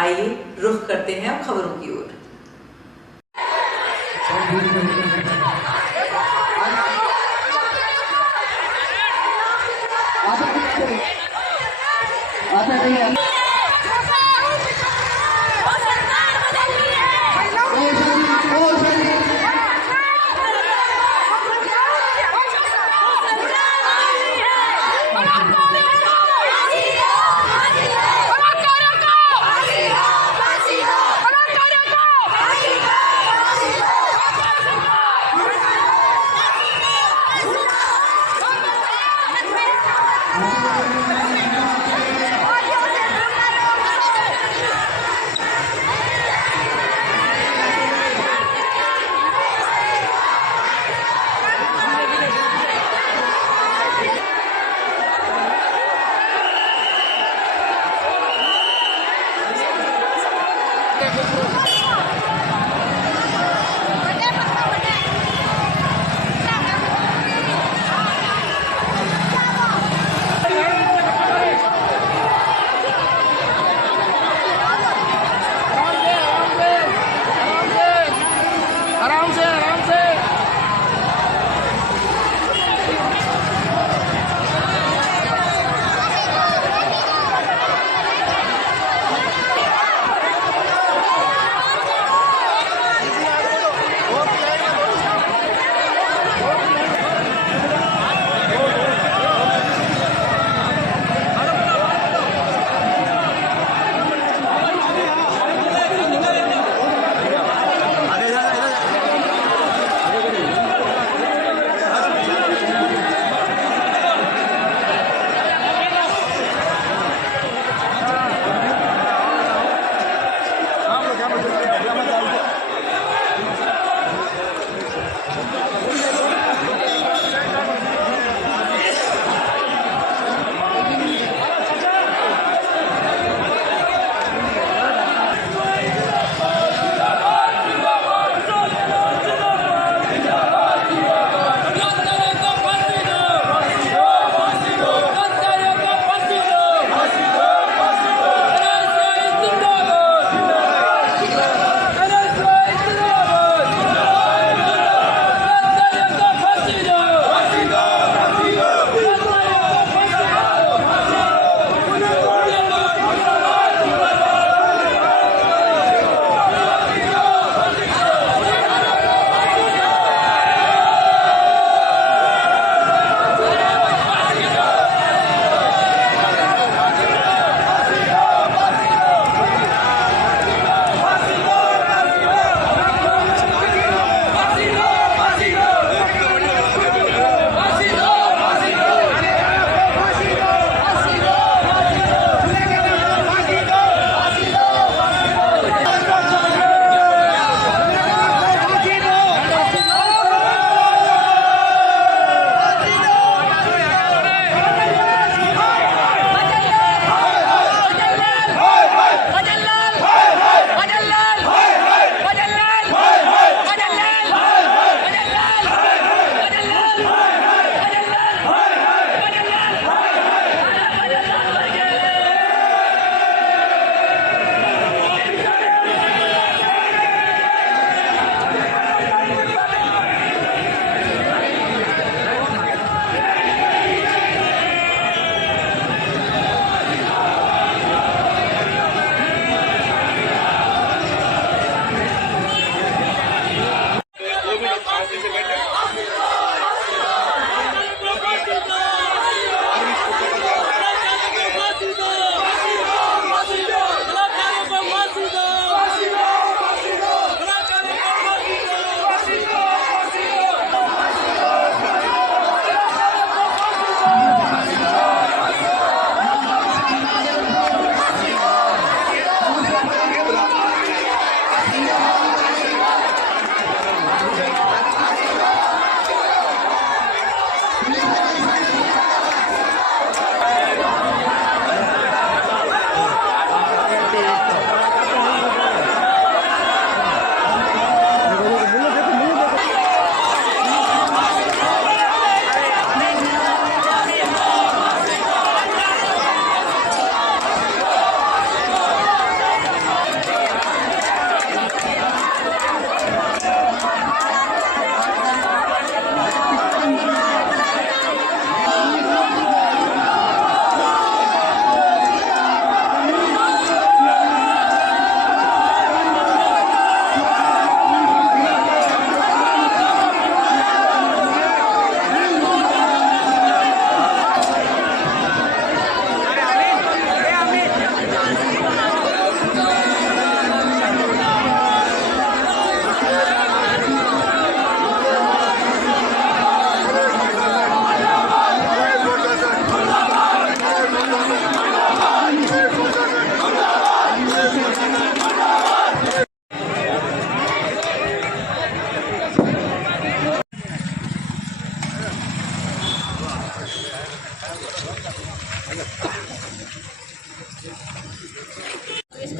आइए रुख करते हैं अब खबरों की ओर।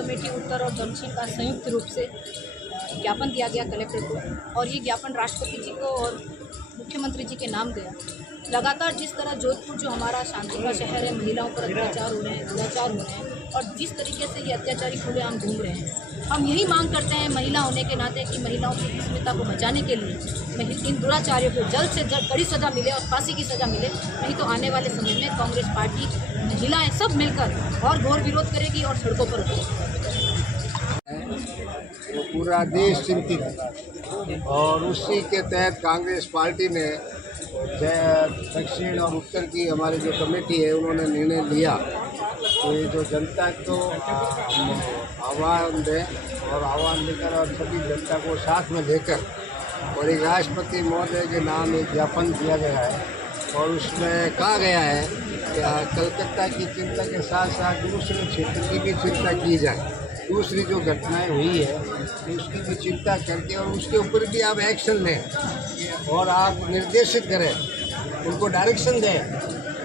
कमेटी उत्तर और दक्षिण का संयुक्त रूप से ज्ञापन दिया गया कलेक्टर को, और ये ज्ञापन राष्ट्रपति जी को और मुख्यमंत्री जी के नाम गया। लगातार जिस तरह जोधपुर जो हमारा शांति का शहर है, महिलाओं पर अत्याचार हो रहे हैं, दुराचार हो रहे हैं, और जिस तरीके से ये अत्याचारी खुलेआम घूम रहे हैं, हम यही मांग करते हैं महिला होने के नाते कि महिलाओं की अस्मिता को बचाने के लिए इन दुराचारियों को जल्द से जल्द कड़ी सज़ा मिले और फांसी की सज़ा मिले। नहीं तो आने वाले समय में कांग्रेस पार्टी, महिलाएं सब मिलकर और घोर विरोध करेगी और सड़कों पर उतरेगी। वो पूरा देश चिंतित है और उसी के तहत कांग्रेस पार्टी ने दक्षिण और उत्तर की हमारी जो कमेटी है उन्होंने निर्णय लिया तो ये जो जनता को आह्वान दें और आह्वान देकर और सभी जनता को साथ में लेकर और एक राष्ट्रपति महोदय के नाम एक ज्ञापन दिया गया है और उसमें कहा गया है कि कलकत्ता की चिंता के साथ साथ दूसरे क्षेत्र की भी चिंता की जाए। दूसरी जो घटनाएं हुई है उसकी भी चिंता करके और उसके ऊपर भी आप एक्शन लें और आप निर्देशित करें, उनको डायरेक्शन दें।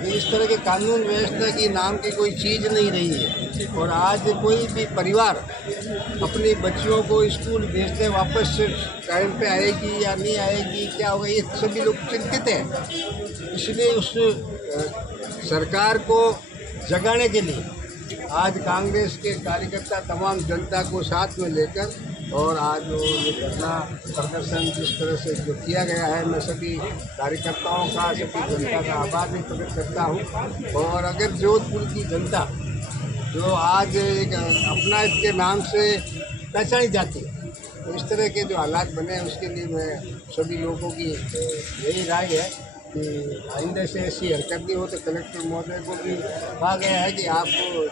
इस तरह के कानून व्यवस्था की नाम की कोई चीज़ नहीं रही है और आज कोई भी परिवार अपनी बच्चियों को स्कूल भेजते वापस टाइम पे आएगी या नहीं आएगी, क्या होगा, ये सभी लोग चिंतित हैं। इसलिए उस सरकार को जगाने के लिए आज कांग्रेस के कार्यकर्ता तमाम जनता को साथ में लेकर और आज ये धरना प्रदर्शन जिस तरह से जो किया गया है, मैं सभी कार्यकर्ताओं का, सभी जनता का आभार भी प्रकट करता हूँ। और अगर जोधपुर की जनता जो आज एक अपना के नाम से पहचानी जाती है, तो इस तरह के जो हालात बने उसके लिए मैं सभी लोगों की यही राय है कि आइंदा से ऐसी हरकत नहीं हो। तो कलेक्टर महोदय को भी कहा गया है कि आप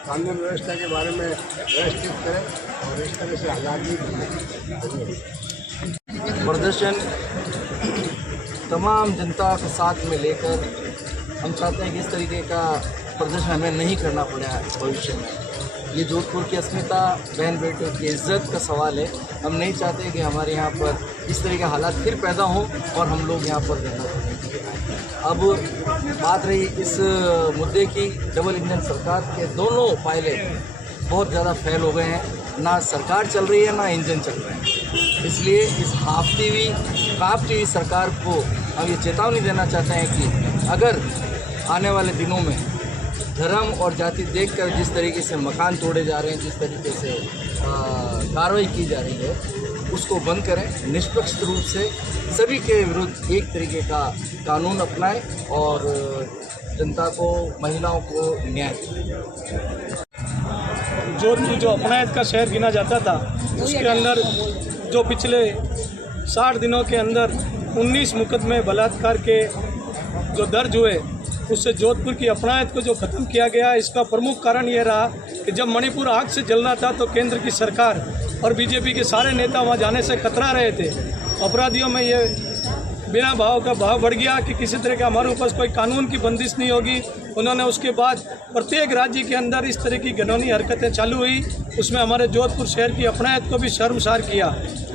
कानून व्यवस्था के बारे में व्यवस्थित करें और इस तरह से हालात भी बने। प्रदर्शन तमाम जनता के साथ में लेकर हम चाहते हैं कि इस तरीके का प्रदर्शन हमें नहीं करना पड़े भविष्य में। ये जोधपुर की अस्मिता, बहन बेटियों की इज्जत का सवाल है। हम नहीं चाहते कि हमारे यहाँ पर इस तरह के हालात फिर पैदा हों और हम लोग यहाँ पर धरना करने के लिए आए। अब बात रही इस मुद्दे की, डबल इंजन सरकार के दोनों पायलट बहुत ज़्यादा फेल हो गए हैं, ना सरकार चल रही है ना इंजन चल रहे हैं। इसलिए इस कांपती हुई सरकार को हम ये चेतावनी देना चाहते हैं कि अगर आने वाले दिनों में धर्म और जाति देखकर जिस तरीके से मकान तोड़े जा रहे हैं, जिस तरीके से कार्रवाई की जा रही है, उसको बंद करें। निष्पक्ष रूप से सभी के विरुद्ध एक तरीके का कानून अपनाएं और जनता को, महिलाओं को न्याय दें। जोधपुर जो अपनायत का शहर गिना जाता था, उसके अंदर जो पिछले 60 दिनों के अंदर 19 मुकदमे बलात्कार के जो दर्ज हुए, उससे जोधपुर की अपनायत को जो ख़त्म किया गया, इसका प्रमुख कारण ये रहा कि जब मणिपुर आग से जल रहा था तो केंद्र की सरकार और बीजेपी के सारे नेता वहाँ जाने से कतरा रहे थे। अपराधियों में ये बिना भाव का भाव बढ़ गया कि किसी तरह का हमारे ऊपर कोई कानून की बंदिश नहीं होगी। उन्होंने उसके बाद प्रत्येक राज्य के अंदर इस तरह की घिनौनी हरकतें चालू हुई, उसमें हमारे जोधपुर शहर की अपनायत को भी शर्मसार किया।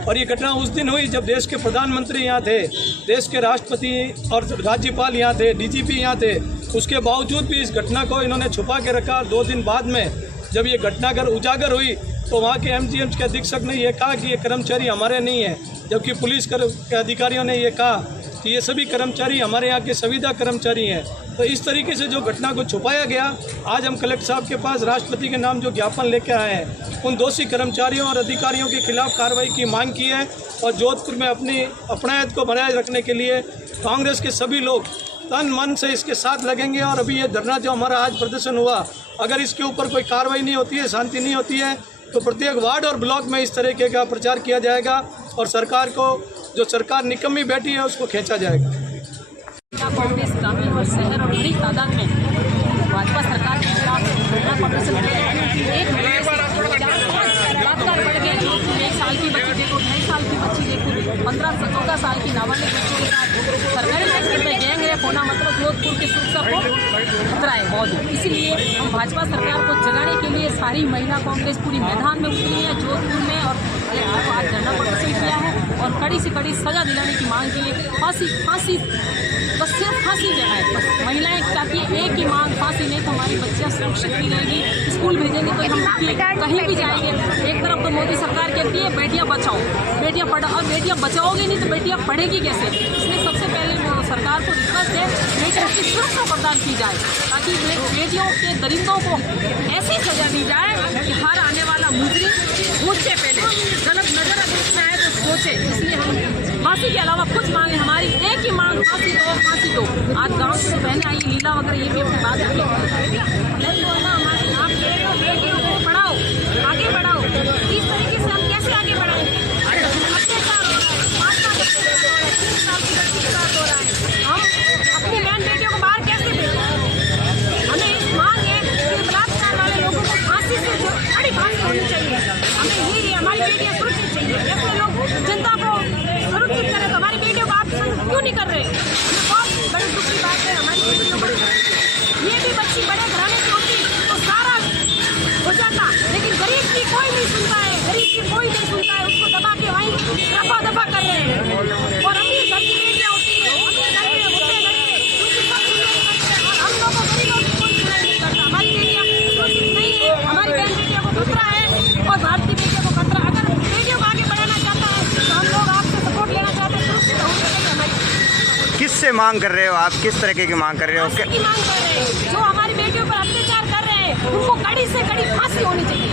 और ये घटना उस दिन हुई जब देश के प्रधानमंत्री यहाँ थे, देश के राष्ट्रपति और राज्यपाल यहाँ थे, डीजीपी यहाँ थे। उसके बावजूद भी इस घटना को इन्होंने छुपा के रखा। 2 दिन बाद में जब ये घटना अगर उजागर हुई तो वहाँ के एमजीएम के अधीक्षक ने यह कहा कि ये कर्मचारी हमारे नहीं है, जबकि पुलिस के अधिकारियों ने यह कहा कि ये सभी कर्मचारी हमारे यहाँ के संविदा कर्मचारी हैं। तो इस तरीके से जो घटना को छुपाया गया, आज हम कलेक्टर साहब के पास राष्ट्रपति के नाम जो ज्ञापन लेके आए हैं, उन दोषी कर्मचारियों और अधिकारियों के खिलाफ कार्रवाई की मांग की है। और जोधपुर में अपनी अपनायत को बनाए रखने के लिए कांग्रेस के सभी लोग तन मन से इसके साथ लगेंगे। और अभी ये धरना जो हमारा आज प्रदर्शन हुआ, अगर इसके ऊपर कोई कार्रवाई नहीं होती है, शांति नहीं होती है, तो प्रत्येक वार्ड और ब्लॉक में इस तरीके का प्रचार किया जाएगा और सरकार को, जो सरकार निकम्मी बैठी है, उसको खींचा जाएगा। कांग्रेस ग्रामीण और शहर और बड़ी तादाद में भाजपा सरकार के खिलाफ धरना प्रदर्शन एक महीने से बलात्कार बढ़ गए। जोधपुर में 1 साल की बच्ची देखो, 2.5 साल की बच्ची देखो, 15 से 14 साल की नाबालिग बच्चों के साथ सरकारी सेक्टर में गैंग रेप होना मतलब जोधपुर की सुरक्षा को खतरा है बहुत। इसीलिए हम भाजपा सरकार को जगाने के लिए सारी महिला कांग्रेस पूरी मैदान में उतरी है जोधपुर में और आज धरना प्रदर्शन किया है और कड़ी से कड़ी सजा दिलाने की मांग की है। फांसी बस सिर्फ फांसी देना है। बस महिलाएं चाहती है एक ही मांग, फांसी, नहीं तो हमारी बच्चियाँ सुरक्षित नहीं रहेगी। स्कूल भेजेंगे तो हम कहीं भी जाएंगे। एक तरफ तो मोदी सरकार कहती है बेटियाँ बचाओ, बेटियाँ पढ़ाओ, और बेटियाँ बचाओगी नहीं तो बेटियाँ पढ़ेगी कैसे? इसलिए सबसे पहले सरकार को रिक्वेस्ट है बेटियों की सुरक्षा प्रदान की जाए, ताकि बेटियों के दरिंदों को ऐसी सजा दी जाए कि हर आने वाला मुजरिम सोचे, पहले गलत नजर में आए तो सोचे। इसलिए हम फांसी के अलावा कुछ मांगे, हमारी एक ही मांग फांसी दो, फांसी दो। आज गांव से तो बहनें आई, लीला वगैरह, ये भी अपनी बात रखी। आप बेटियों को पढ़ाओ, आगे बढ़ाओ। इस तरीके से हम कैसे आगे बढ़ाएंगे? अत्याचार हो रहा है, 5 साल के बच्चे हो रहे हैं, 3 साल के बच्चे के साथ हो रहा है। हम अपनी बहन बेटियों को बाहर कैसे भेजें? हमें इस मांग है कि बलात्कार वाले लोगों को फांसी से बड़ी फांसी होनी चाहिए। हमें ये हमारी बेटियाँ सुरक्षित चाहिए। ऐसे लोग जनता को सुरक्षित करें तो हमारी बेटियों को आप क्यों नहीं कर रहे? बहुत बड़ी दुख की बात है। हमारी बेटियों को ये भी बच्ची बड़े घराने की होती तो सारा हो जाता, लेकिन गरीब की कोई नहीं सुनता है, गरीब की कोई नहीं सुनता है। उसको दबा के वहीं दफा कर रहे हैं। और अमीर घर की बेटियाँ होती है, अपने घर में होते लड़के, उनकी सब सुनवाई करते हैं। और हम लोगों गरीबों की कोई सुनवाई नहीं करता। हमारी बेटियाँ सुरक्षित नहीं है, हमारी बहन बेटियों को खतरा है और भारतीय बेटियों को खतरा। अगर बेटियों को आगे बढ़ाना चाहता है तो हम लोग आपसे सपोर्ट लेना चाहते हैं। सुरक्षित होनी चाहिए हमारी। किससे मांग कर रहे हो आप? किस तरीके की मांग कर रहे हो? फांसी की मांग कर रहे हैं। जो हमारी बेटियों पर अत्याचार कर रहे हैं उनको कड़ी से कड़ी फांसी होनी चाहिए।